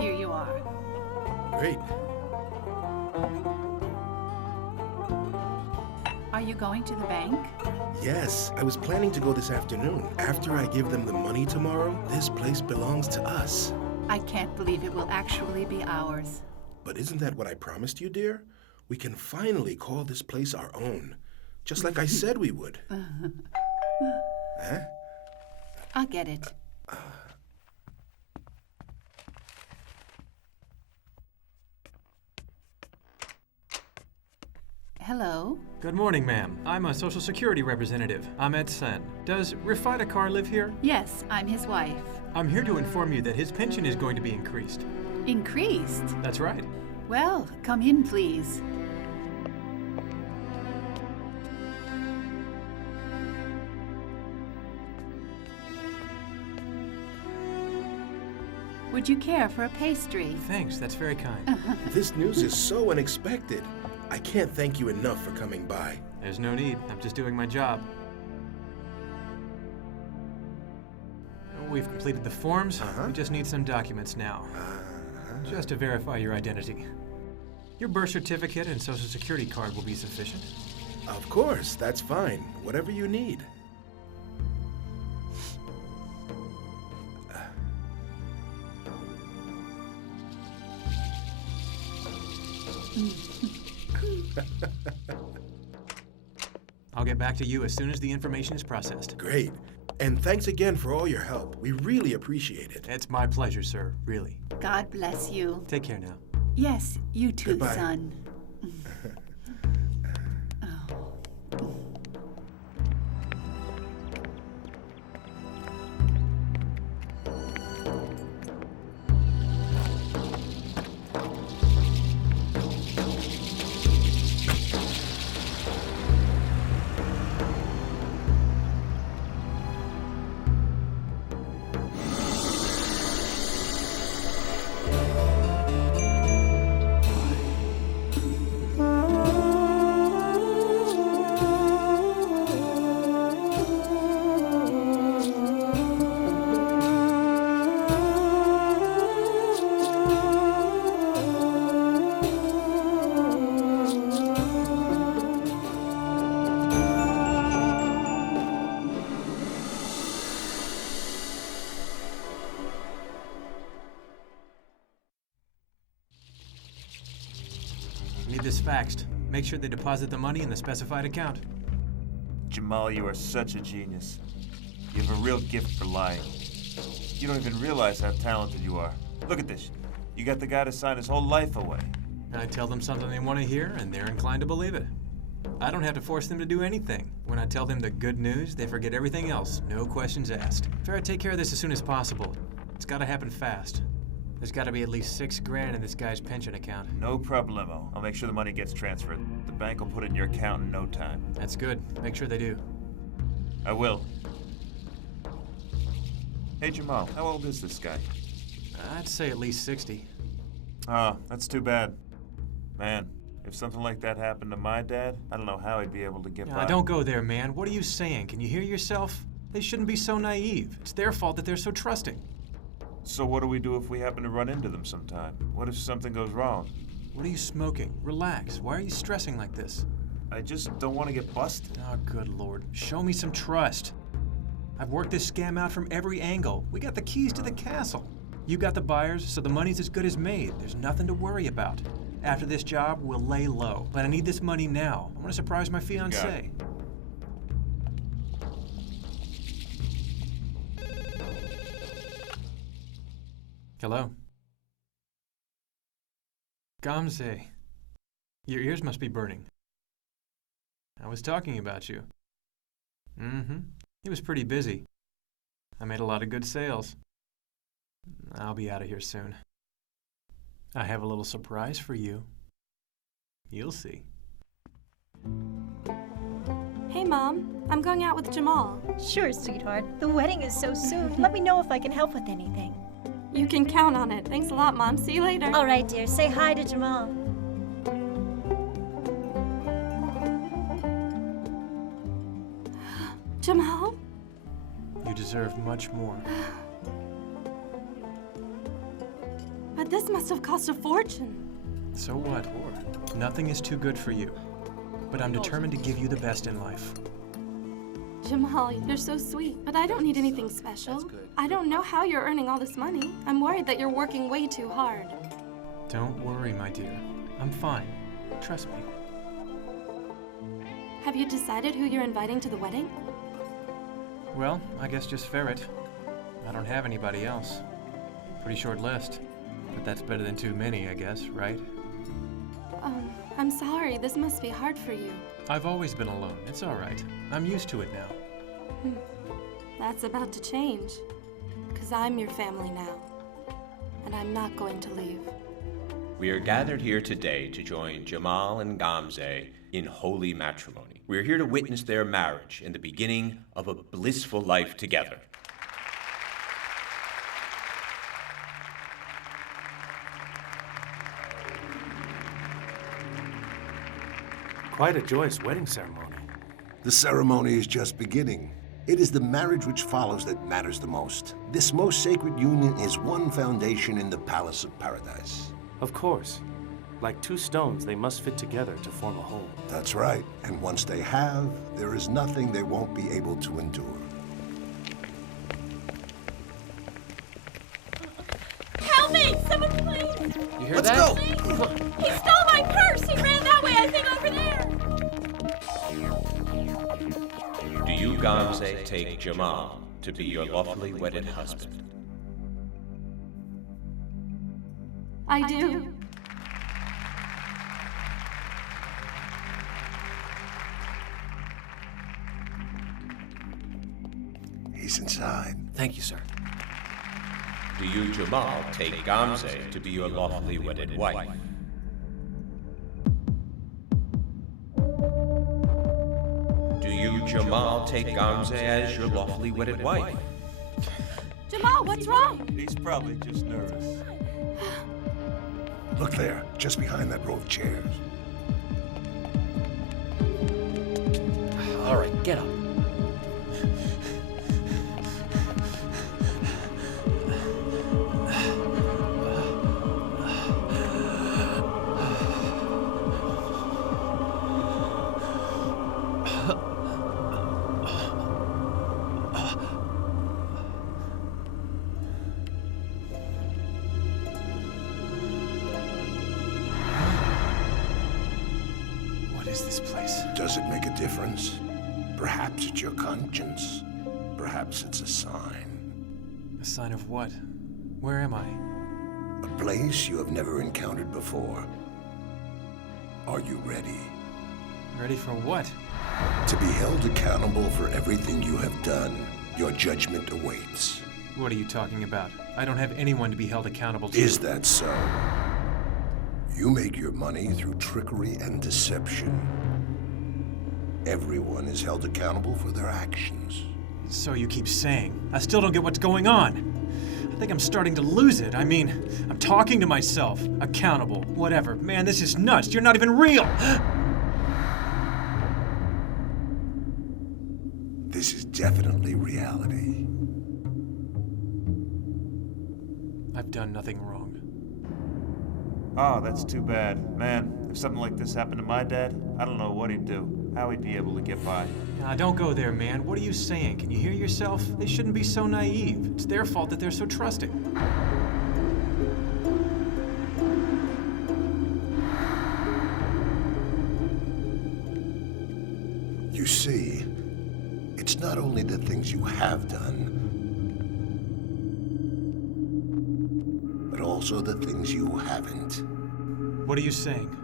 Here you are. Great. Are you going to the bank? Yes, I was planning to go this afternoon. After I give them the money tomorrow, this place belongs to us. I can't believe it will actually be ours. But isn't that what I promised you, dear? We can finally call this place our own. Just like I said we would. Huh? I'll get it. Hello? Good morning, ma'am. I'm a Social Security representative, Hope.and. Does Rifat Akar live here? Yes, I'm his wife. I'm here to inform you that his pension is going to be increased. Increased? That's right. Well, come in, please. Would you care for a pastry? Thanks, that's very kind. This news is so unexpected. I can't thank you enough for coming by. There's no need. I'm just doing my job. We've completed the forms. We just need some documents now. Just to verify your identity. Your birth certificate and social security card will be sufficient. Of course, that's fine. Whatever you need. I'll get back to you as soon as the information is processed. Great. And thanks again for all your help. We really appreciate it. It's my pleasure, sir. Really. God bless you. Take care now. Yes, you too, Goodbye. son. Need this faxed. Make sure they deposit the money in the specified account. Jamal, you are such a genius. You have a real gift for lying. You don't even realize how talented you are. Look at this. You got the guy to sign his whole life away. I tell them something they want to hear, and they're inclined to believe it. I don't have to force them to do anything. When I tell them the good news, they forget everything else. No questions asked. Fair, I take care of this as soon as possible. It's got to happen fast. There's got to be at least $6 grand in this guy's pension account. No problemo. I'll make sure the money gets transferred. The bank will put it in your account in no time. That's good. Make sure they do. I will. Hey, Jamal, how old is this guy? I'd say at least 60. Oh, that's too bad. Man, if something like that happened to my dad, I don't know how he'd be able to get by. Don't go there, man. What are you saying? Can you hear yourself? They shouldn't be so naive. It's their fault that they're so trusting. So what do we do if we happen to run into them sometime? What if something goes wrong? What are you smoking? Relax. Why are you stressing like this? I just don't want to get busted. Oh, good Lord. Show me some trust. I've worked this scam out from every angle. We got the keys to the castle. You got the buyers, so the money's as good as made. There's nothing to worry about. After this job, we'll lay low. But I need this money now. I want to surprise my fiancée. Hello? Gamze. Your ears must be burning. I was talking about you. It was pretty busy. I made a lot of good sales. I'll be out of here soon. I have a little surprise for you. You'll see. Hey, Mom. I'm going out with Jamal. Sure, sweetheart. The wedding is so soon. Let me know if I can help with anything. You can count on it. Thanks a lot, Mom. See you later. All right, dear. Say hi to Jamal. Jamal? You deserve much more. But This must have cost a fortune. So what? Nothing is too good for you. But I'm determined to give you the best in life. Jamal, you're so sweet, but I don't need anything special. I don't know how you're earning all this money. I'm worried that you're working way too hard. Don't worry, my dear. I'm fine. Trust me. Have you decided who you're inviting to the wedding? Well, I guess just Ferret. I don't have anybody else. Pretty short list. But that's better than too many, I guess, right? I'm sorry. This must be hard for you. I've always been alone. It's all right. I'm used to it now. That's about to change. 'Cause I'm your family now. And I'm not going to leave. We are gathered here today to join Jamal and Gamze in holy matrimony. We are here to witness their marriage and the beginning of a blissful life together. Quite a joyous wedding ceremony. The ceremony is just beginning. It is the marriage which follows that matters the most. This most sacred union is one foundation in the palace of paradise. Of course. Like two stones, they must fit together to form a whole. That's right. And once they have, there is nothing they won't be able to endure. Help me! Someone please! You hear Let's that? go! He stole my purse! He ran that way, I think over there! Do you, Gamze, take Jamal to be your lawfully wedded husband? I do. He's inside. Thank you, sir. Do you, Jamal, take Gamze to be your lawfully wedded wife? Do you, Jamal, take Gamze as your lawfully wedded wife? Jamal, what's wrong? He's probably just nervous. Look there, just behind that row of chairs. All right, get up. What is this place? Does it make a difference? Perhaps it's your conscience. Perhaps it's a sign. A sign of what? Where am I? A place you have never encountered before. Are you ready? Ready for what? To be held accountable for everything you have done. Your judgment awaits. What are you talking about? I don't have anyone to be held accountable to. Is that so? You make your money through trickery and deception. Everyone is held accountable for their actions. So you keep saying. I still don't get what's going on. I think I'm starting to lose it. I mean, I'm talking to myself. Accountable. Whatever. Man, this is nuts. You're not even real. This is definitely reality. I've done nothing wrong. Oh, that's too bad. Man, if something like this happened to my dad, I don't know what he'd do, how he'd be able to get by. Now, don't go there, man. What are you saying? Can you hear yourself? They shouldn't be so naive. It's their fault that they're so trusting. You see, it's not only the things you have done, but also the things you haven't. What are you saying?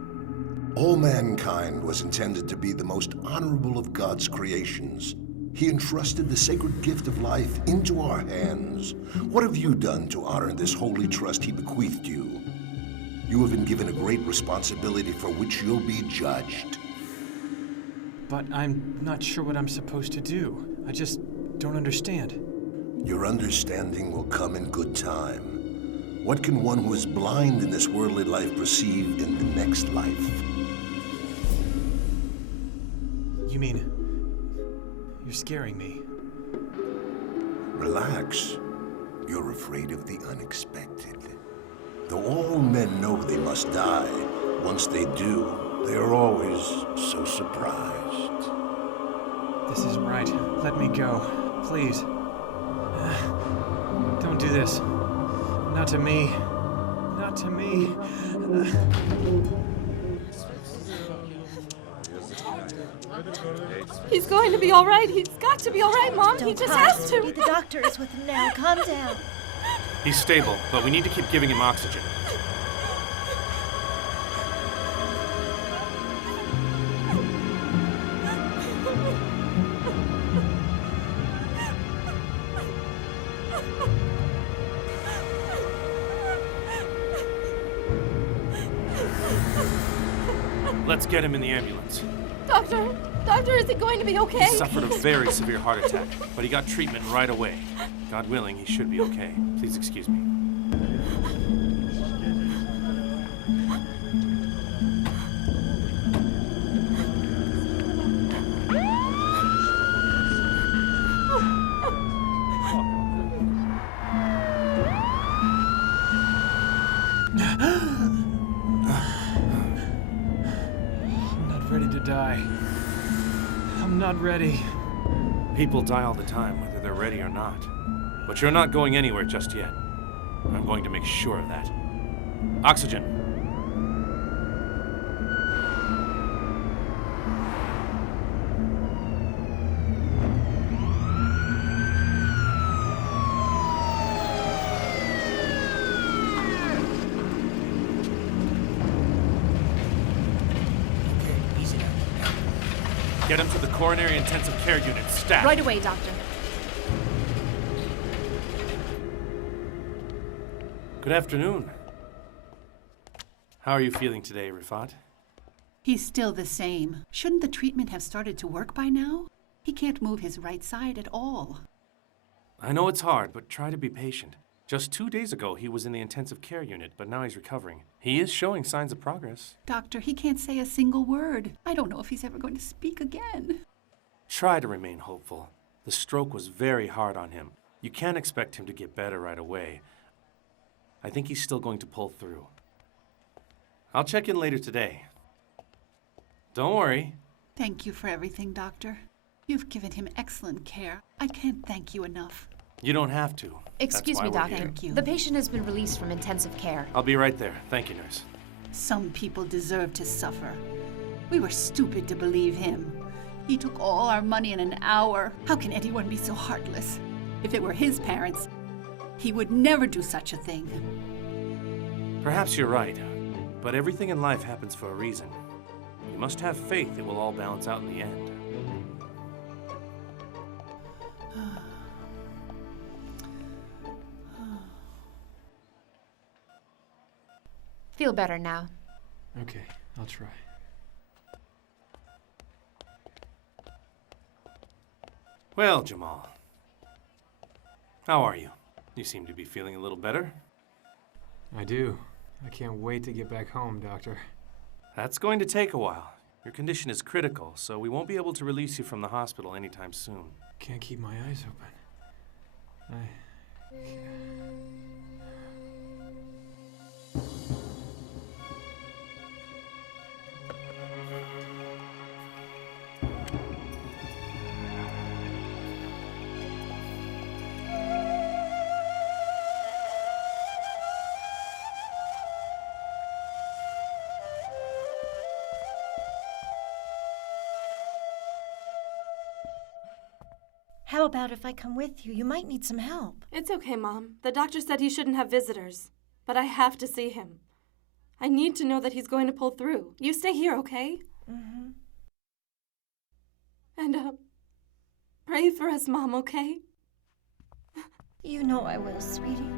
All mankind was intended to be the most honorable of God's creations. He entrusted the sacred gift of life into our hands. What have you done to honor this holy trust he bequeathed you? You have been given a great responsibility for which you'll be judged. But I'm not sure what I'm supposed to do. I just don't understand. Your understanding will come in good time. What can one who is blind in this worldly life perceive in the next life? You mean... you're scaring me. Relax. You're afraid of the unexpected. Though all men know they must die, once they do, they are always so surprised. This isn't right. Let me go. Please. Don't do this. Not to me. Not to me. He's going to be all right. He's got to be all right, Mom. He just has to. The doctor is with him now. Calm down. He's stable, but we need to keep giving him oxygen. Let's get him in the ambulance. Doctor, is he going to be okay? He suffered a very severe heart attack, but he got treatment right away. God willing, he should be okay. Please excuse me. Ready to die. I'm not ready. People die all the time, whether they're ready or not. But you're not going anywhere just yet. I'm going to make sure of that. Oxygen. Get him to the coronary intensive care unit. Stat. Right away, Doctor. Good afternoon. How are you feeling today, Rifat? He's still the same. Shouldn't the treatment have started to work by now? He can't move his right side at all. I know it's hard, but try to be patient. Just 2 days ago, he was in the intensive care unit, but now he's recovering. He is showing signs of progress. Doctor, he can't say a single word. I don't know if he's ever going to speak again. Try to remain hopeful. The stroke was very hard on him. You can't expect him to get better right away. I think he's still going to pull through. I'll check in later today. Don't worry. Thank you for everything, Doctor. You've given him excellent care. I can't thank you enough. You don't have to. Excuse me, Doctor. Thank you. The patient has been released from intensive care. I'll be right there. Thank you, nurse. Some people deserve to suffer. We were stupid to believe him. He took all our money in an hour. How can anyone be so heartless? If it were his parents, he would never do such a thing. Perhaps you're right, but everything in life happens for a reason. You must have faith it will all balance out in the end. Feel better now. Okay, I'll try. Well, Jamal. How are you? You seem to be feeling a little better. I do. I can't wait to get back home, Doctor. That's going to take a while. Your condition is critical, so we won't be able to release you from the hospital anytime soon. Can't keep my eyes open. How about if I come with you? You might need some help. It's okay, Mom. The doctor said he shouldn't have visitors. But I have to see him. I need to know that he's going to pull through. You stay here, okay? Mm-hmm. And, pray for us, Mom, okay? You know I will, sweetie.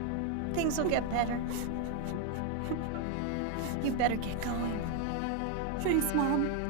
Things will get better. You better get going. Thanks, Mom.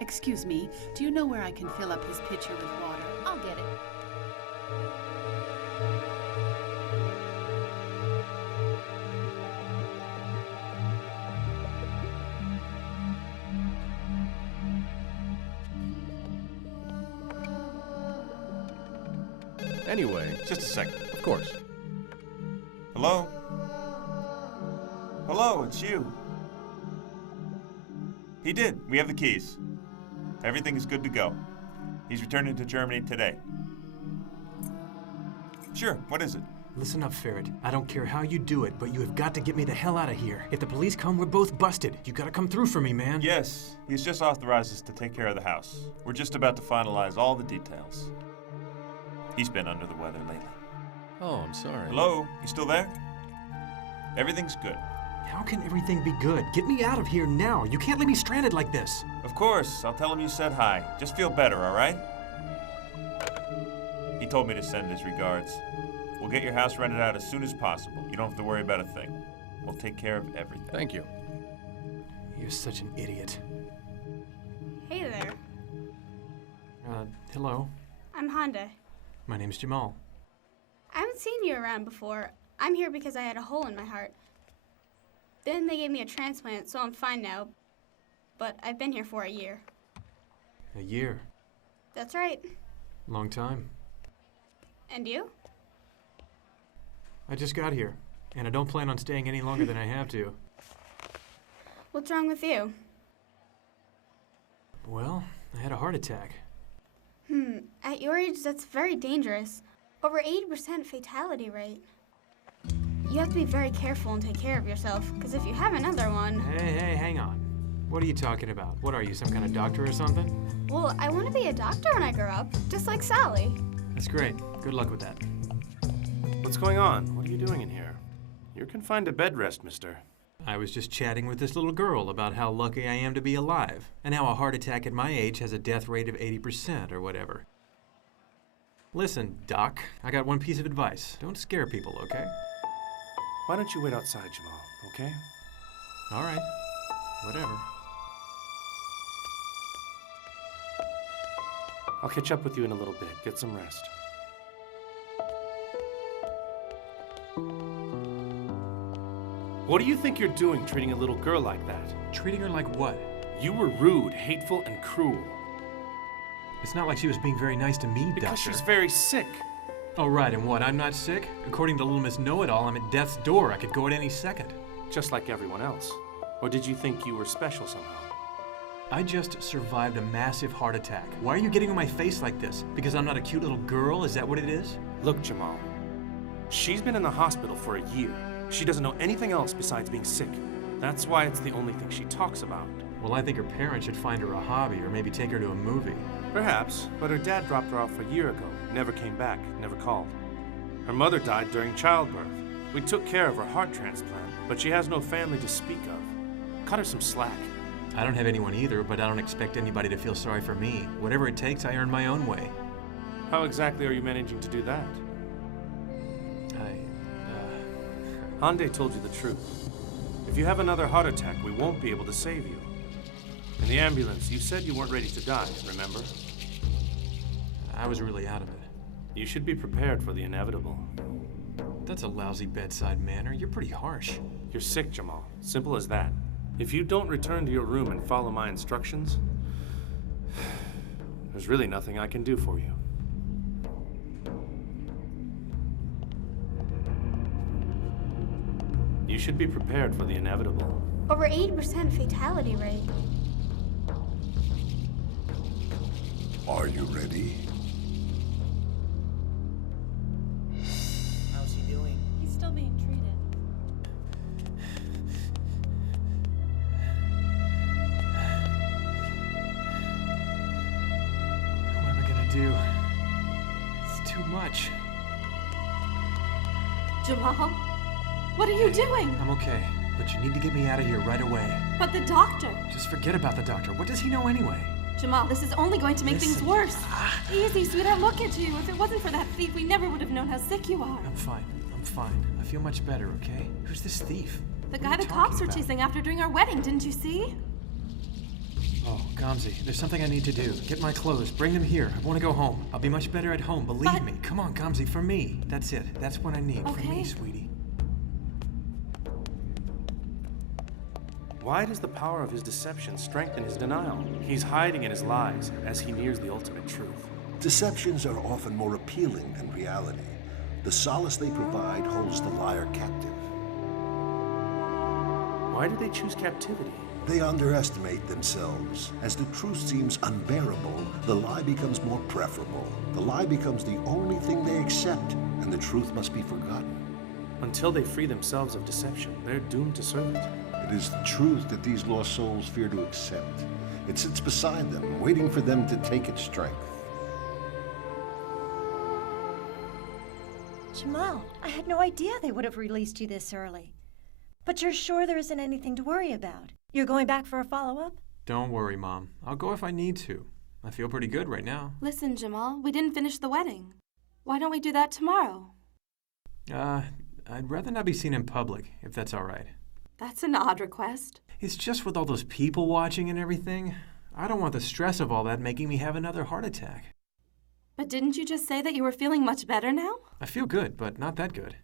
Excuse me, do you know where I can fill up his pitcher with water? I'll get it. Anyway, Just a second. of course. Hello? Hello, it's you. He did. We have the keys. Everything is good to go. He's returning to Germany today. Sure, what is it? Listen up, Ferret. I don't care how you do it, but you have got to get me the hell out of here. If the police come, we're both busted. You gotta come through for me, man. Yes, he's just authorized us to take care of the house. We're just about to finalize all the details. He's been under the weather lately. Oh, I'm sorry. Hello? You still there? Everything's good. How can everything be good? Get me out of here now. You can't leave me stranded like this. Of course, I'll tell him you said hi. Just feel better, all right? He told me to send his regards. We'll get your house rented out as soon as possible. You don't have to worry about a thing. We'll take care of everything. Thank you. You're such an idiot. Hey there. Hello. I'm Honda. My name's Jamal. I haven't seen you around before. I'm here because I had a hole in my heart. Then they gave me a transplant, so I'm fine now. But I've been here for a year. A year. That's right. Long time. And you? I just got here, and I don't plan on staying any longer than I have to. What's wrong with you? Well, I had a heart attack. At your age, that's very dangerous. Over 80% fatality rate. You have to be very careful and take care of yourself, because if you have another one... Hey, hang on. What are you talking about? What are you, some kind of doctor or something? Well, I want to be a doctor when I grow up, just like Sally. That's great. Good luck with that. What's going on? What are you doing in here? You're confined to bed rest, mister. I was just chatting with this little girl about how lucky I am to be alive, and how a heart attack at my age has a death rate of 80% or whatever. Listen, Doc, I got one piece of advice. Don't scare people, okay? Why don't you wait outside, Jamal, okay? All right. Whatever. I'll catch up with you in a little bit. Get some rest. What do you think you're doing treating a little girl like that? Treating her like what? You were rude, hateful, and cruel. It's not like she was being very nice to me, Because Doctor. she's very sick. Oh, right, and what, I'm not sick? According to Little Miss Know-It-All, I'm at death's door. I could go at any second. Just like everyone else. Or did you think you were special somehow? I just survived a massive heart attack. Why are you getting on my face like this? Because I'm not a cute little girl? Is that what it is? Look, Jamal. She's been in the hospital for a year. She doesn't know anything else besides being sick. That's why it's the only thing she talks about. Well, I think her parents should find her a hobby or maybe take her to a movie. Perhaps, but her dad dropped her off a year ago. Never came back, never called. Her mother died during childbirth. We took care of her heart transplant, but she has no family to speak of. Cut her some slack. I don't have anyone either, but I don't expect anybody to feel sorry for me. Whatever it takes, I earn my own way. How exactly are you managing to do that? Hyundai told you the truth. If you have another heart attack, we won't be able to save you. In the ambulance, you said you weren't ready to die, remember? I was really out of it. You should be prepared for the inevitable. That's a lousy bedside manner. You're pretty harsh. You're sick, Jamal. Simple as that. If you don't return to your room and follow my instructions, there's really nothing I can do for you. You should be prepared for the inevitable. Over 80% fatality rate. Are you ready? How's he doing? He's still being treated. What am I gonna do? It's too much. Jamal, what are you doing? I'm okay, but you need to get me out of here right away. But the doctor. Just forget about the doctor. What does he know anyway? Jamal, this is only going to make things Listen. worse. Easy, sweetheart, look at you. If it wasn't for that thief, we never would have known how sick you are. I'm fine. I'm fine. I feel much better, okay? Who's this thief? The What are guy you the talking cops were about? chasing after during our wedding, didn't you see? Oh, Gamze, there's something I need to do. Get my clothes, bring them here. I want to go home. I'll be much better at home, believe me. Come on, Gamze, for me. That's it. That's what I need. Okay. For me, sweetie. Why does the power of his deception strengthen his denial? He's hiding in his lies as he nears the ultimate truth. Deceptions are often more appealing than reality. The solace they provide holds the liar captive. Why do they choose captivity? They underestimate themselves. As the truth seems unbearable, the lie becomes more preferable. The lie becomes the only thing they accept, and the truth must be forgotten. Until they free themselves of deception, they're doomed to serve it. It is the truth that these lost souls fear to accept. It sits beside them, waiting for them to take its strength. Jamal, I had no idea they would have released you this early. But you're sure there isn't anything to worry about? You're going back for a follow-up? Don't worry, Mom. I'll go if I need to. I feel pretty good right now. Listen, Jamal, we didn't finish the wedding. Why don't we do that tomorrow? I'd rather not be seen in public, if that's all right. That's an odd request. It's just with all those people watching and everything. I don't want the stress of all that making me have another heart attack. But didn't you just say that you were feeling much better now? I feel good, but not that good.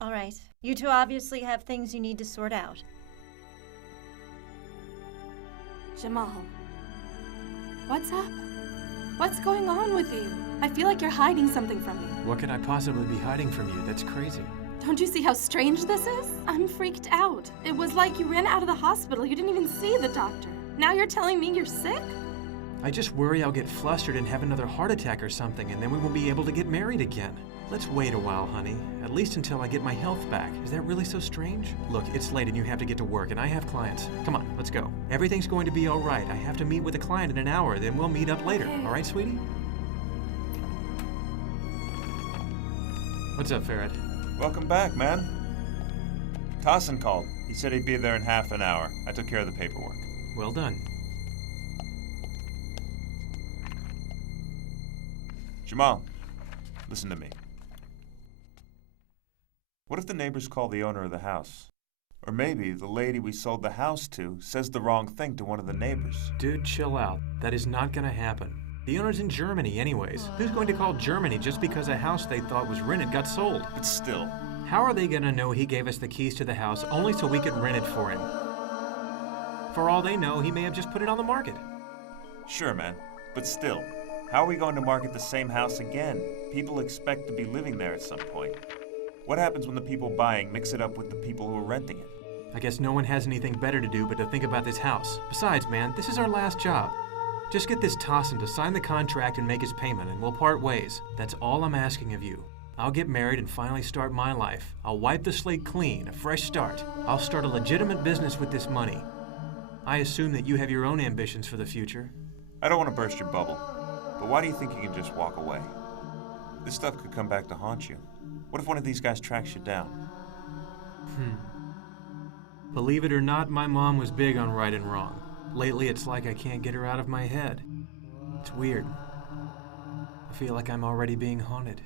All right. You two obviously have things you need to sort out. Jamal, what's up? What's going on with you? I feel like you're hiding something from me. What could I possibly be hiding from you? That's crazy. Don't you see how strange this is? I'm freaked out. It was like you ran out of the hospital. You didn't even see the doctor. Now you're telling me you're sick? I just worry I'll get flustered and have another heart attack or something, and then we won't be able to get married again. Let's wait a while, honey. At least until I get my health back. Is that really so strange? Look, it's late and you have to get to work, and I have clients. Come on, let's go. Everything's going to be all right. I have to meet with a client in an hour, then we'll meet up later. Okay. All right, sweetie? What's up, Farrad? Welcome back, man. Tossin called. He said he'd be there in half an hour. I took care of the paperwork. Well done. Jamal, listen to me. What if the neighbors call the owner of the house? Or maybe the lady we sold the house to says the wrong thing to one of the neighbors. Dude, chill out. That is not gonna happen. The owner's in Germany anyways. Who's going to call Germany just because a house they thought was rented got sold? But still. How are they gonna know he gave us the keys to the house only so we could rent it for him? For all they know, he may have just put it on the market. Sure, man. But still. How are we going to market the same house again? People expect to be living there at some point. What happens when the people buying mix it up with the people who are renting it? I guess no one has anything better to do but to think about this house. Besides, man, this is our last job. Just get this Tossin to sign the contract and make his payment, and we'll part ways. That's all I'm asking of you. I'll get married and finally start my life. I'll wipe the slate clean, a fresh start. I'll start a legitimate business with this money. I assume that you have your own ambitions for the future. I don't want to burst your bubble, but why do you think you can just walk away? This stuff could come back to haunt you. What if one of these guys tracks you down? Believe it or not, my mom was big on right and wrong. Lately, it's like I can't get her out of my head. It's weird. I feel like I'm already being haunted.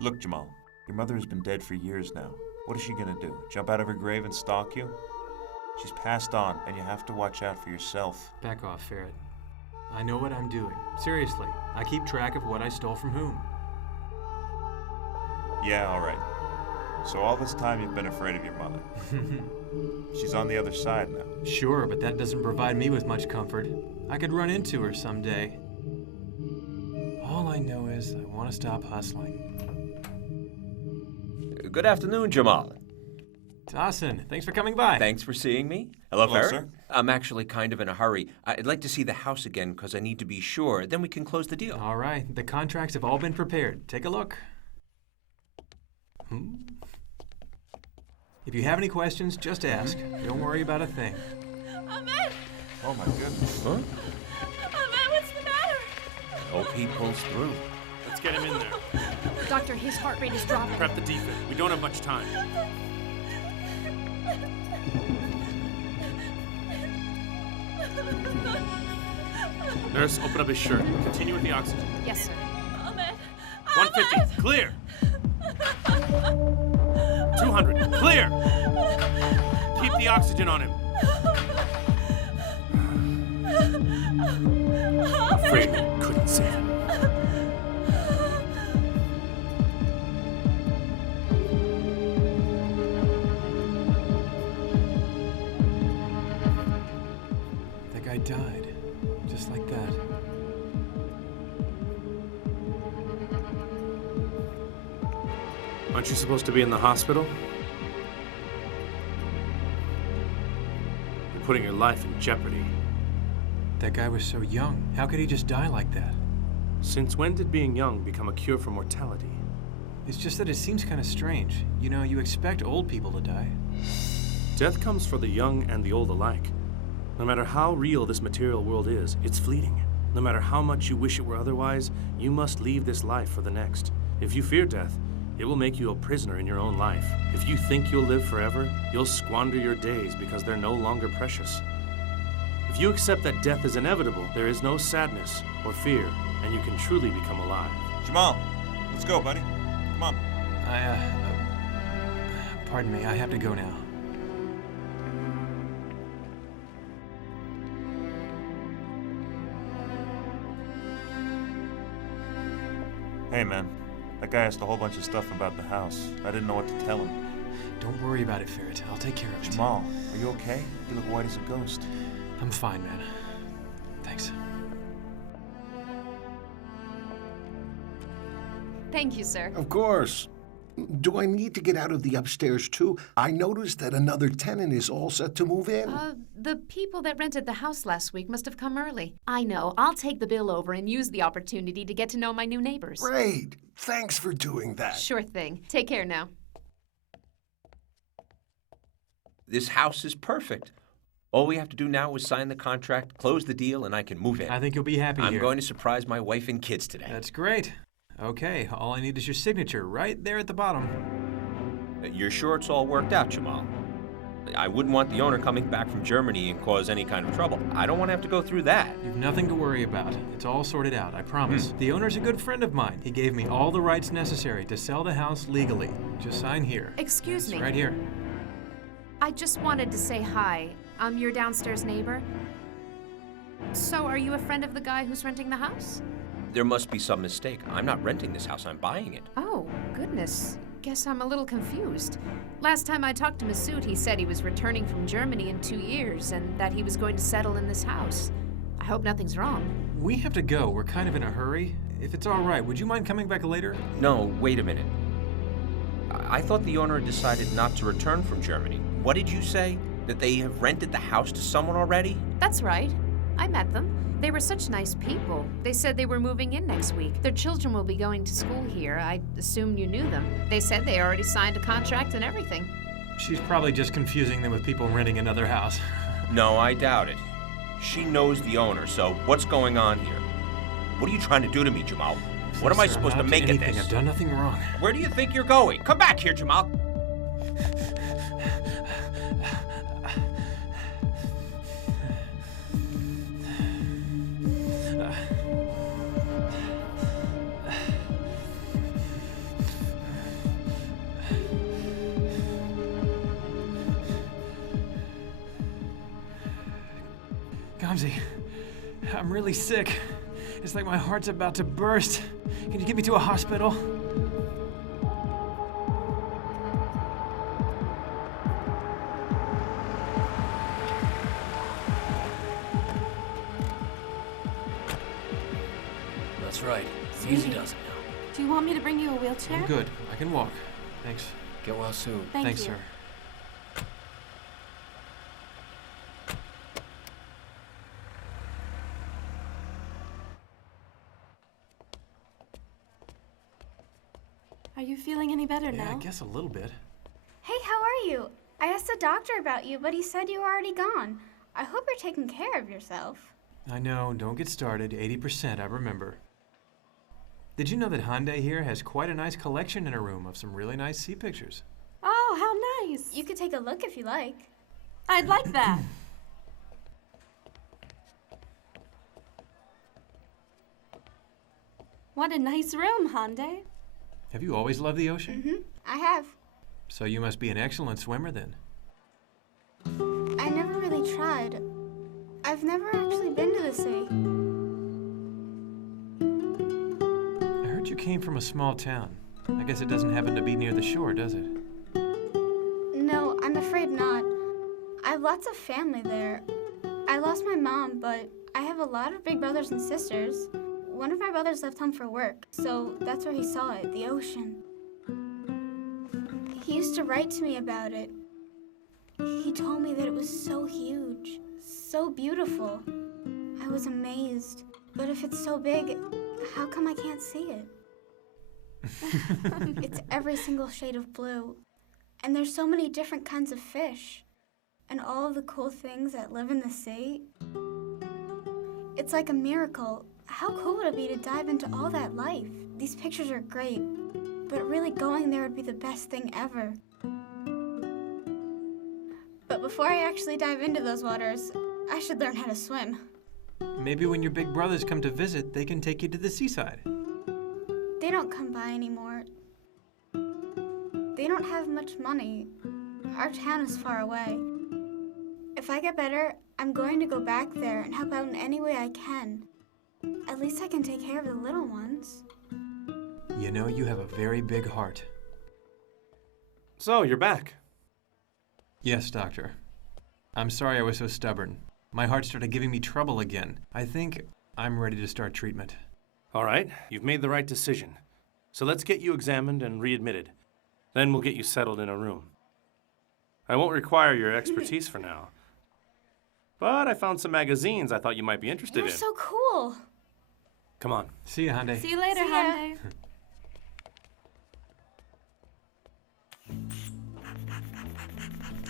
Look, Jamal, your mother has been dead for years now. What is she gonna do? Jump out of her grave and stalk you? She's passed on, and you have to watch out for yourself. Back off, Farrad. I know what I'm doing. Seriously, I keep track of what I stole from whom. Yeah, all right. So all this time you've been afraid of your mother. She's on the other side now. Sure, but that doesn't provide me with much comfort. I could run into her someday. All I know is I want to stop hustling. Good afternoon, Jamal. Tossin, thanks for coming by. Thanks for seeing me. Hello, Hello, Farrad. sir. I'm actually kind of in a hurry. I'd like to see the house again because I need to be sure. Then we can close the deal. All right, the contracts have all been prepared. Take a look. If you have any questions, just ask. Don't worry about a thing. Ahmed! Oh my goodness. Huh? Ahmed, what's the matter? Hope he pulls through. Let's get him in there. Doctor, his heart rate is dropping. Prep the defib. We don't have much time. Nurse, open up his shirt. Continue with the oxygen. Yes, sir. Ahmed! 150. Clear. 200. Clear. Keep the oxygen on him. Afraid we couldn't save him. That guy died. Just like that. Aren't you supposed to be in the hospital? You're putting your life in jeopardy. That guy was so young. How could he just die like that? Since when did being young become a cure for mortality? It's just that it seems kind of strange. You know, you expect old people to die. Death comes for the young and the old alike. No matter how real this material world is, it's fleeting. No matter how much you wish it were otherwise, you must leave this life for the next. If you fear death, it will make you a prisoner in your own life. If you think you'll live forever, you'll squander your days because they're no longer precious. If you accept that death is inevitable, there is no sadness or fear, and you can truly become alive. Jamal, let's go, buddy. Come on. Pardon me, I have to go now. Hey, man. That guy asked a whole bunch of stuff about the house. I didn't know what to tell him. Don't worry about it, Ferret. I'll take care of it. Jamal, are you okay? You look white as a ghost. I'm fine, man. Thanks. Thank you, sir. Of course. Do I need to get out of the upstairs, too? I noticed that another tenant is all set to move in. The people that rented the house last week must have come early. I know. I'll take the bill over and use the opportunity to get to know my new neighbors. Great. Thanks for doing that. Sure thing. Take care now. This house is perfect. All we have to do now is sign the contract, close the deal, and I can move in. I think you'll be happy here. I'm going to surprise my wife and kids today. That's great. Okay, all I need is your signature right there at the bottom. You're sure it's all worked out, Jamal? I wouldn't want the owner coming back from Germany and cause any kind of trouble. I don't want to have to go through that. You've nothing to worry about. It's all sorted out, I promise. The owner's a good friend of mine. He gave me all the rights necessary to sell the house legally. Just sign here. Excuse me. Right here. I just wanted to say hi. I'm your downstairs neighbor. So, are you a friend of the guy who's renting the house? There must be some mistake. I'm not renting this house, I'm buying it. Oh, goodness. Guess I'm a little confused. Last time I talked to Masood, he said he was returning from Germany in 2 years and that he was going to settle in this house. I hope nothing's wrong. We have to go. We're kind of in a hurry. If it's all right, would you mind coming back later? No, wait a minute. I thought the owner had decided not to return from Germany. What did you say? That they have rented the house to someone already? That's right. I met them. They were such nice people. They said they were moving in next week. Their children will be going to school here. I assume you knew them. They said they already signed a contract and everything. She's probably just confusing them with people renting another house. No, I doubt it. She knows the owner, so what's going on here? What are you trying to do to me, Jamal? What am I supposed to make of this? I've done nothing wrong. Where do you think you're going? Come back here, Jamal. Gamze, I'm really sick. It's like my heart's about to burst. Can you get me to a hospital? That's right. Sweetie, Easy does it now. Do you want me to bring you a wheelchair? I'm good. I can walk. Thanks. Get well soon. Thanks, you. sir. Are you feeling any better Yeah, now? I guess a little bit. Hey, how are you? I asked the doctor about you, but he said you were already gone. I hope you're taking care of yourself. I know, don't get started. 80%, I remember. Did you know that Hyundai here has quite a nice collection in her room of some really nice sea pictures? Oh, how nice. You could take a look if you like. I'd like that. What a nice room, Hyundai. Have you always loved the ocean? Mm-hmm. I have. So you must be an excellent swimmer then. I never really tried. I've never actually been to the sea. I heard you came from a small town. I guess it doesn't happen to be near the shore, does it? No, I'm afraid not. I have lots of family there. I lost my mom, but I have a lot of big brothers and sisters. One of my brothers left home for work, so that's where he saw it, the ocean. He used to write to me about it. He told me that it was so huge, so beautiful. I was amazed. But if it's so big, how come I can't see it? It's every single shade of blue. And there's so many different kinds of fish. And all of the cool things that live in the sea. It's like a miracle. How cool would it be to dive into all that life? These pictures are great, but really going there would be the best thing ever. But before I actually dive into those waters, I should learn how to swim. Maybe when your big brothers come to visit, they can take you to the seaside. They don't come by anymore. They don't have much money. Our town is far away. If I get better, I'm going to go back there and help out in any way I can. At least I can take care of the little ones. You know, you have a very big heart. So, you're back. Yes, Doctor. I'm sorry I was so stubborn. My heart started giving me trouble again. I think I'm ready to start treatment. All right, you've made the right decision. So let's get you examined and readmitted. Then we'll get you settled in a room. I won't require your expertise for now. But I found some magazines I thought you might be interested in. You're so cool. Come on. See ya, Hyundai. See you later, See ya. Hyundai.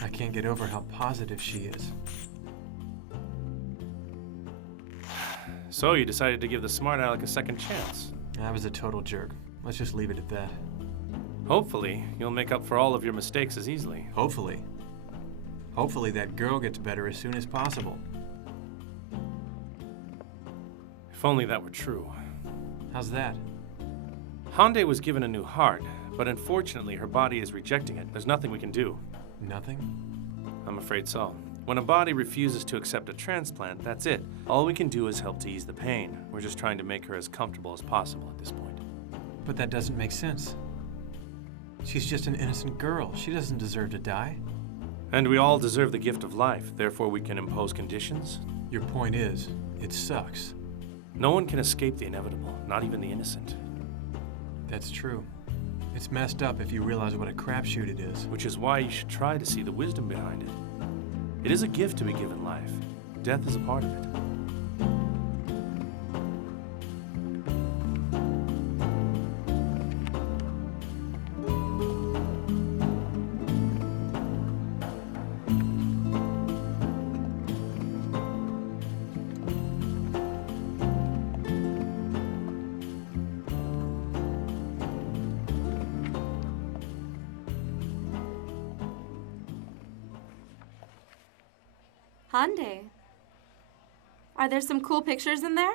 I can't get over how positive she is. So you decided to give the smart aleck a second chance. I was a total jerk. Let's just leave it at that. Hopefully, you'll make up for all of your mistakes as easily. Hopefully. Hopefully that girl gets better as soon as possible. If only that were true. How's that? Hyundai was given a new heart, but unfortunately her body is rejecting it. There's nothing we can do. Nothing? I'm afraid so. When a body refuses to accept a transplant, that's it. All we can do is help to ease the pain. We're just trying to make her as comfortable as possible at this point. But that doesn't make sense. She's just an innocent girl. She doesn't deserve to die. And we all deserve the gift of life, therefore we can impose conditions. Your point is, it sucks. No one can escape the inevitable, not even the innocent. That's true. It's messed up if you realize what a crapshoot it is. Which is why you should try to see the wisdom behind it. It is a gift to be given life. Death is a part of it. Hyundai. Are there some cool pictures in there?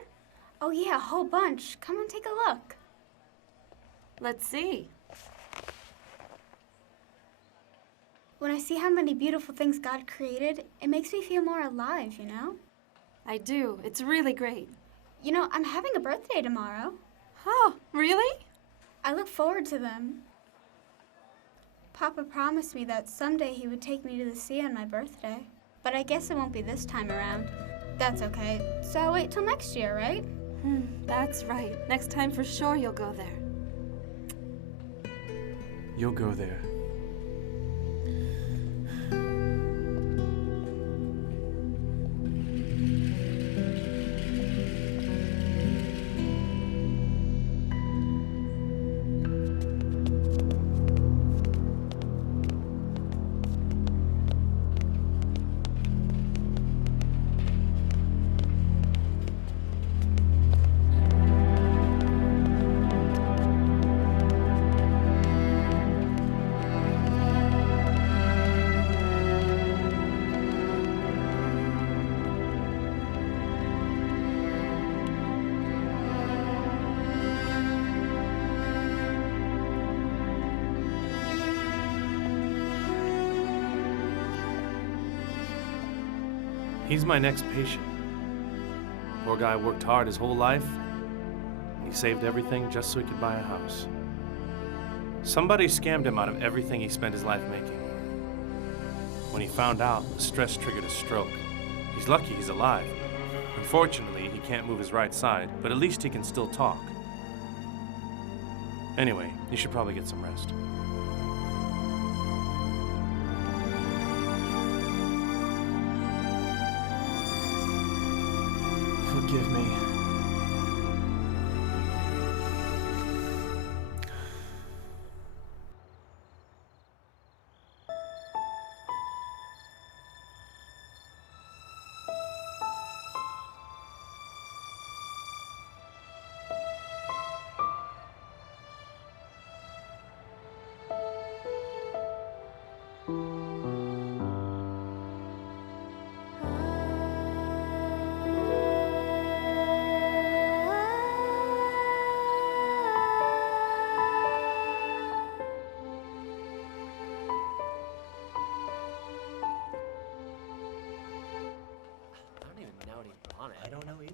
Oh yeah, a whole bunch. Come and take a look. Let's see. When I see how many beautiful things God created, it makes me feel more alive, you know? I do. It's really great. You know, I'm having a birthday tomorrow. Oh, really? I look forward to them. Papa promised me that someday he would take me to the sea on my birthday. But I guess it won't be this time around. That's okay. So I'll wait till next year, right? That's right. Next time for sure you'll go there. You'll go there. He's my next patient. Poor guy worked hard his whole life, and he saved everything just so he could buy a house. Somebody scammed him out of everything he spent his life making. When he found out, the stress triggered a stroke. He's lucky he's alive. Unfortunately, he can't move his right side, but at least he can still talk. Anyway, you should probably get some rest. Forgive me.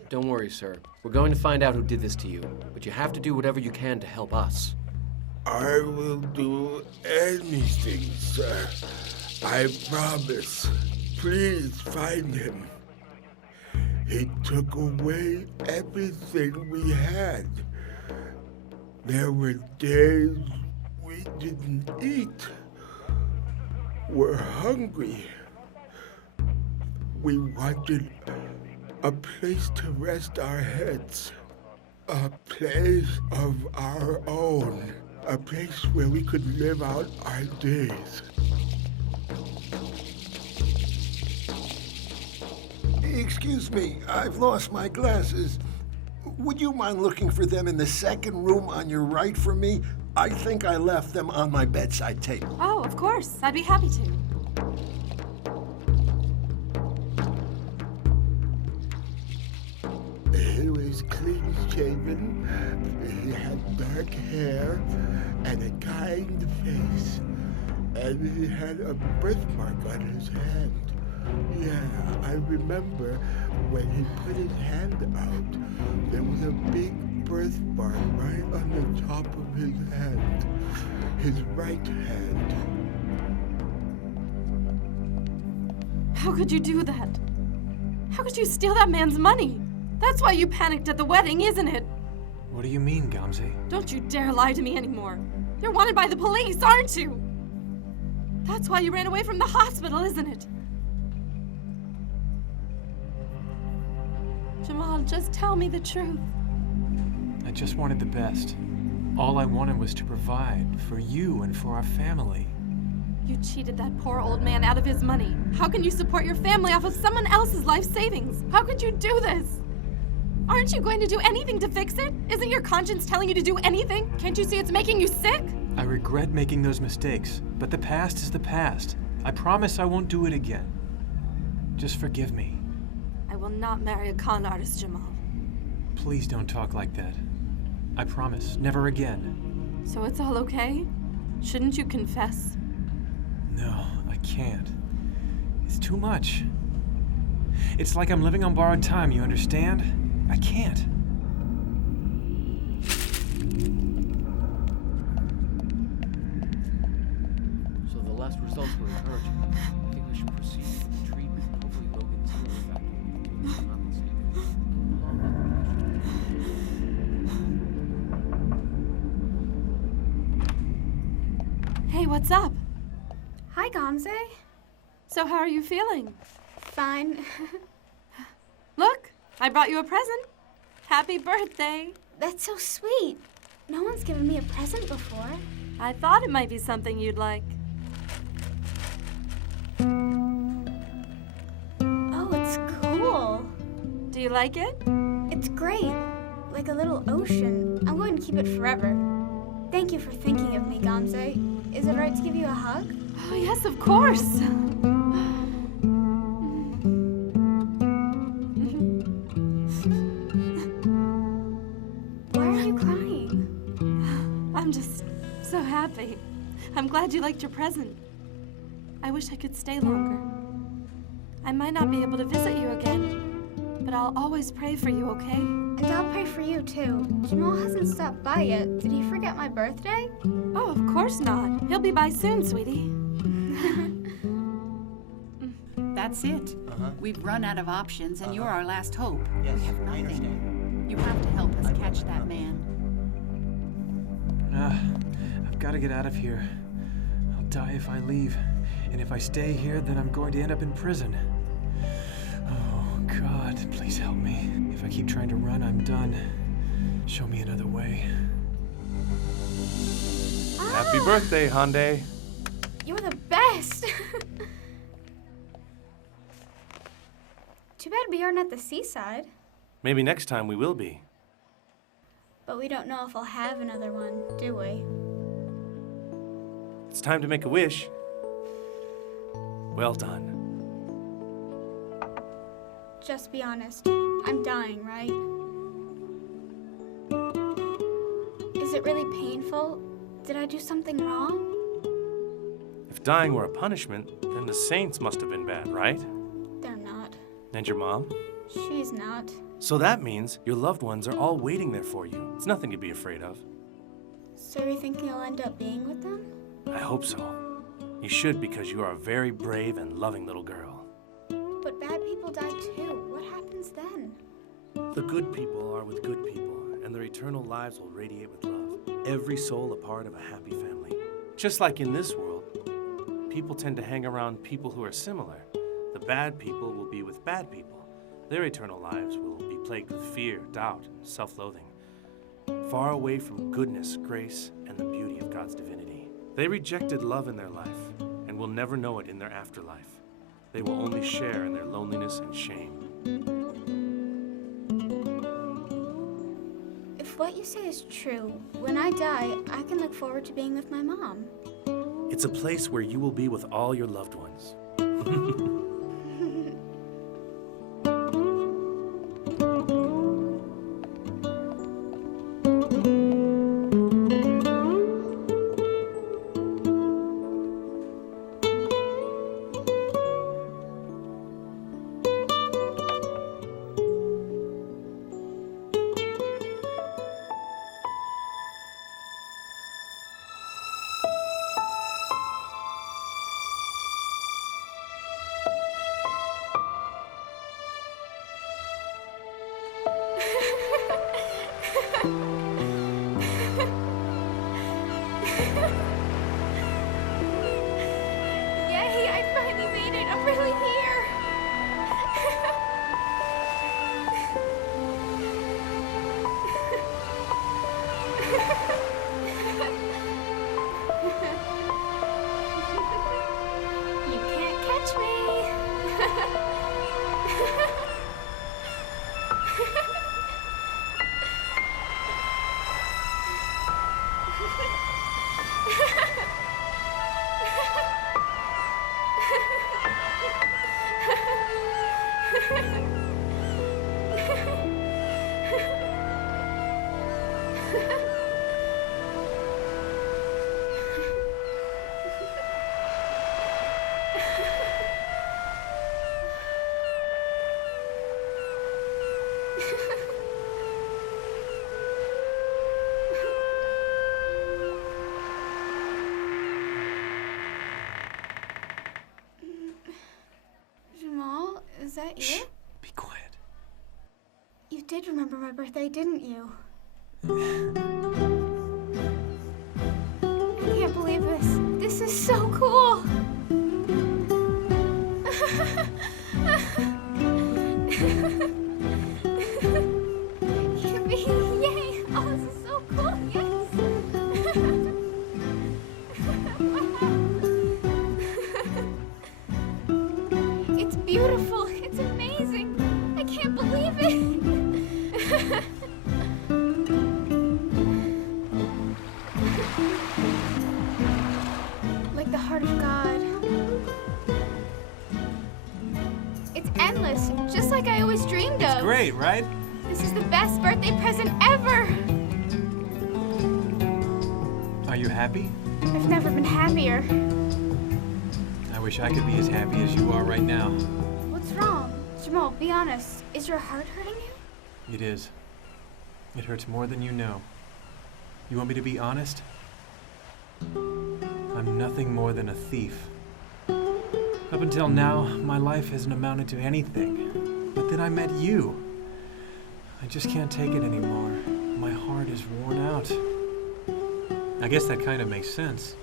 Don't worry, sir. We're going to find out who did this to you, but you have to do whatever you can to help us. I will do anything, sir. I promise. Please find him. He took away everything we had. There were days we didn't eat. We're hungry. We wanted a place to rest our heads. A place of our own. A place where we could live out our days. Excuse me, I've lost my glasses. Would you mind looking for them in the second room on your right for me? I think I left them on my bedside table. Oh, of course. I'd be happy to. He was clean-shaven, he had dark hair, and a kind face. And he had a birthmark on his hand. Yeah, I remember when he put his hand out, there was a big birthmark right on the top of his hand. His right hand. How could you do that? How could you steal that man's money? That's why you panicked at the wedding, isn't it? What do you mean, Gamze? Don't you dare lie to me anymore. You're wanted by the police, aren't you? That's why you ran away from the hospital, isn't it? Jamal, just tell me the truth. I just wanted the best. All I wanted was to provide for you and for our family. You cheated that poor old man out of his money. How can you support your family off of someone else's life savings? How could you do this? Aren't you going to do anything to fix it? Isn't your conscience telling you to do anything? Can't you see it's making you sick? I regret making those mistakes, but the past is the past. I promise I won't do it again. Just forgive me. I will not marry a con artist, Jamal. Please don't talk like that. I promise, never again. So it's all okay? Shouldn't you confess? No, I can't. It's too much. It's like I'm living on borrowed time, you understand? I can't. So the last results were encouraging. I think we should proceed with the treatment. Hopefully Logan's Hey, what's up? Hi, Gamze. So how are you feeling? Fine. Look, I brought you a present. Happy birthday. That's so sweet. No one's given me a present before. I thought it might be something you'd like. Oh, it's cool. Do you like it? It's great. Like a little ocean. I'm going to keep it forever. Thank you for thinking of me, Gamze. Is it right to give you a hug? Oh, yes, of course. Why are you crying? I'm just so happy. I'm glad you liked your present. I wish I could stay longer. I might not be able to visit you again, but I'll always pray for you, okay? And I'll pray for you, too. Jamal hasn't stopped by yet. Did he forget my birthday? Oh, of course not. He'll be by soon, sweetie. That's it. We've run out of options, and you're our last hope. Yes, We have I nothing. understand. You have to help us catch that man. I've got to get out of here. I'll die if I leave. And if I stay here, then I'm going to end up in prison. Oh, God, please help me. If I keep trying to run, I'm done. Show me another way. Happy birthday, Hyundai. You're the best! Too bad we aren't at the seaside. Maybe next time we will be. But we don't know if I'll have another one, do we? It's time to make a wish. Well done. Just be honest. I'm dying, right? Is it really painful? Did I do something wrong? If dying were a punishment, then the saints must have been bad, right? They're not. And your mom? She's not. So that means your loved ones are all waiting there for you. It's nothing to be afraid of. So you're thinking I'll end up being with them? I hope so. You should, because you are a very brave and loving little girl. But bad people die too. What happens then? The good people are with good people, and their eternal lives will radiate with love. Every soul a part of a happy family. Just like in this world, people tend to hang around people who are similar. The bad people will be with bad people. Their eternal lives will be plagued with fear, doubt, and self-loathing. Far away from goodness, grace, and the beauty of God's divinity. They rejected love in their life and will never know it in their afterlife. They will only share in their loneliness and shame. If what you say is true, when I die, I can look forward to being with my mom. It's a place where you will be with all your loved ones. Yay, I finally made it. I'm really here. You can't catch me. Jamal, is that you? Be quiet. You did remember my birthday, didn't you? I can't believe this. This is so cool. Yippee! Yay! Oh, this is so cool. Yes. It's beautiful. It's amazing. I can't believe it. Like the heart of God. It's endless, just like I always dreamed of. Great, right? This is the best birthday present ever. Are you happy? I've never been happier. I wish I could be as happy as you are right now. What's Jamal, be honest. Is your heart hurting you? It is. It hurts more than you know. You want me to be honest? I'm nothing more than a thief. Up until now, my life hasn't amounted to anything. But then I met you. I just can't take it anymore. My heart is worn out. I guess that kind of makes sense.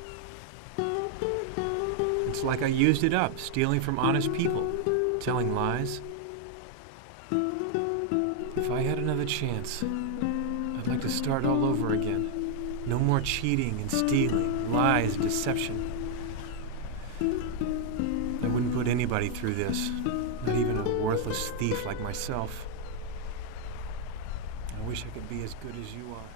It's like I used it up, stealing from honest people, telling lies. If I had another chance, I'd like to start all over again. No more cheating and stealing, lies, deception. I wouldn't put anybody through this, not even a worthless thief like myself. I wish I could be as good as you are.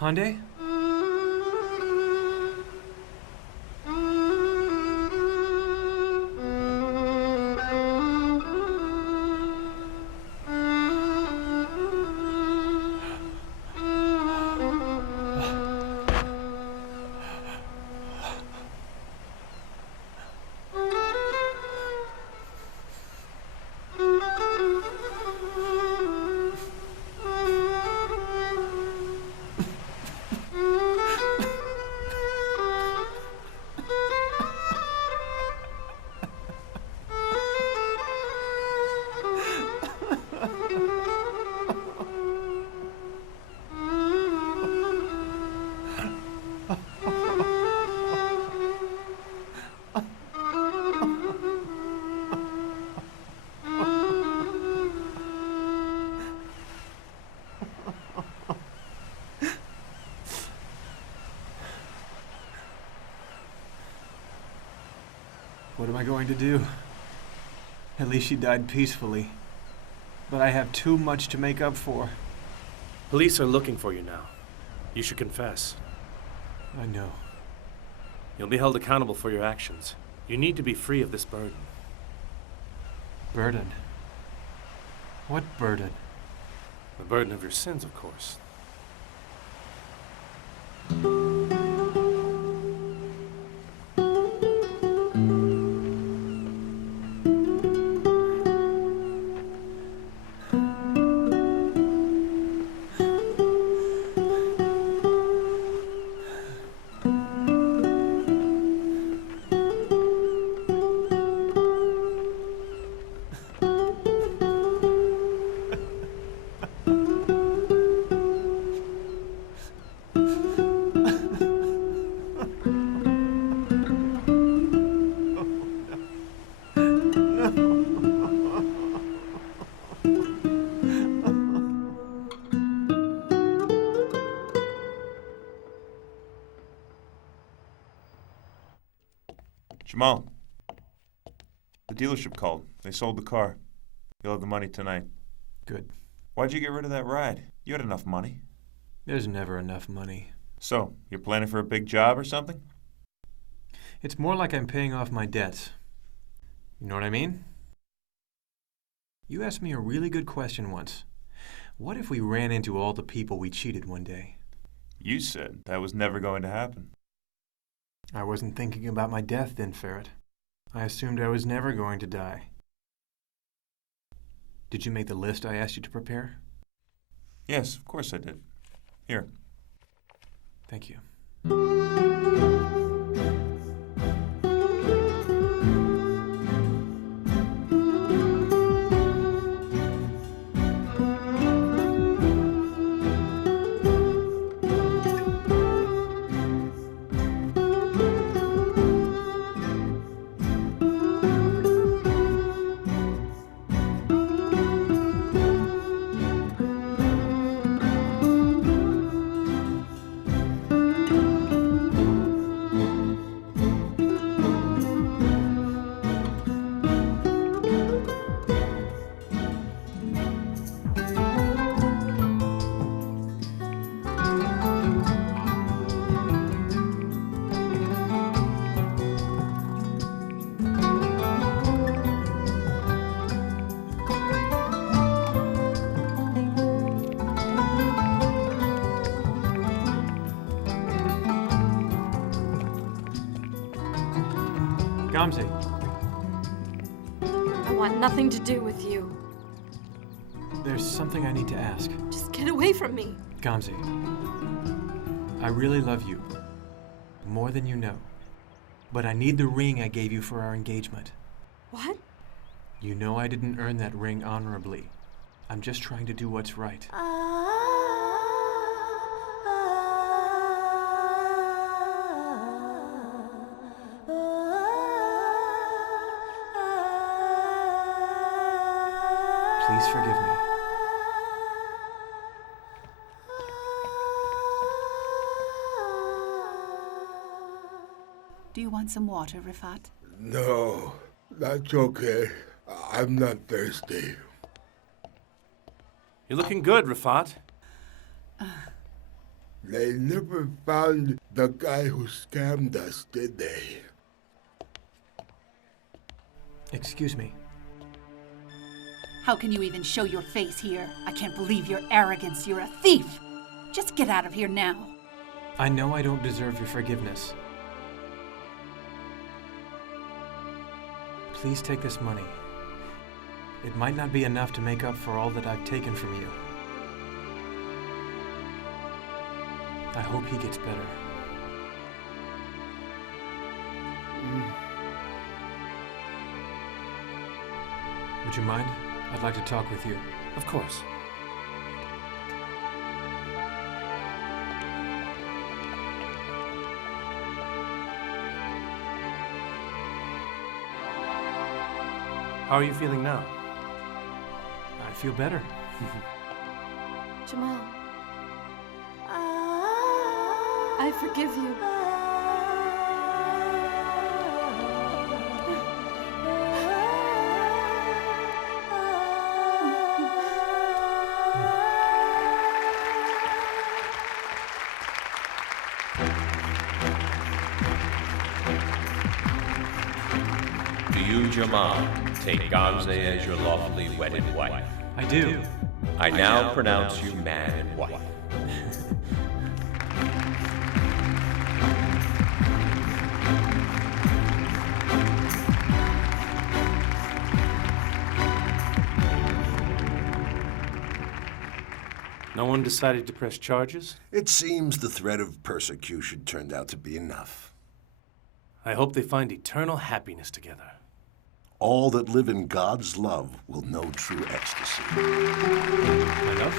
Hyundai? What am I going to do? At least she died peacefully. But I have too much to make up for. Police are looking for you now. You should confess. I know. You'll be held accountable for your actions. You need to be free of this burden. Burden? What burden? The burden of your sins, of course. Jamal, the dealership called. They sold the car. You'll have the money tonight. Good. Why'd you get rid of that ride? You had enough money. There's never enough money. So, you're planning for a big job or something? It's more like I'm paying off my debts. You know what I mean? You asked me a really good question once. What if we ran into all the people we cheated one day? You said that was never going to happen. I wasn't thinking about my death then, Ferret. I assumed I was never going to die. Did you make the list I asked you to prepare? Yes, of course I did. Here. Thank you. Gamze, I want nothing to do with you. there's something I need to ask. Just get away from me. Gamze, I really love you. More than you know. But I need the ring I gave you for our engagement. What? You know I didn't earn that ring honorably. I'm just trying to do what's right. Please forgive me. Do you want some water, Rifat? No, that's okay. I'm not thirsty. You're looking good, Rifat. They never found the guy who scammed us, did they? Excuse me. How can you even show your face here? I can't believe your arrogance. You're a thief. Just get out of here now. I know I don't deserve your forgiveness. Please take this money. It might not be enough to make up for all that I've taken from you. I hope he gets better. Would you mind? I'd like to talk with you. Of course. How are you feeling now? I feel better. Jamal. I forgive you. Do you, Jamal, take Gamze as your lawfully wedded wife? I do. I now pronounce you man and wife. No one decided to press charges? It seems the threat of persecution turned out to be enough. I hope they find eternal happiness together. All that live in God's love will know true ecstasy. Enough?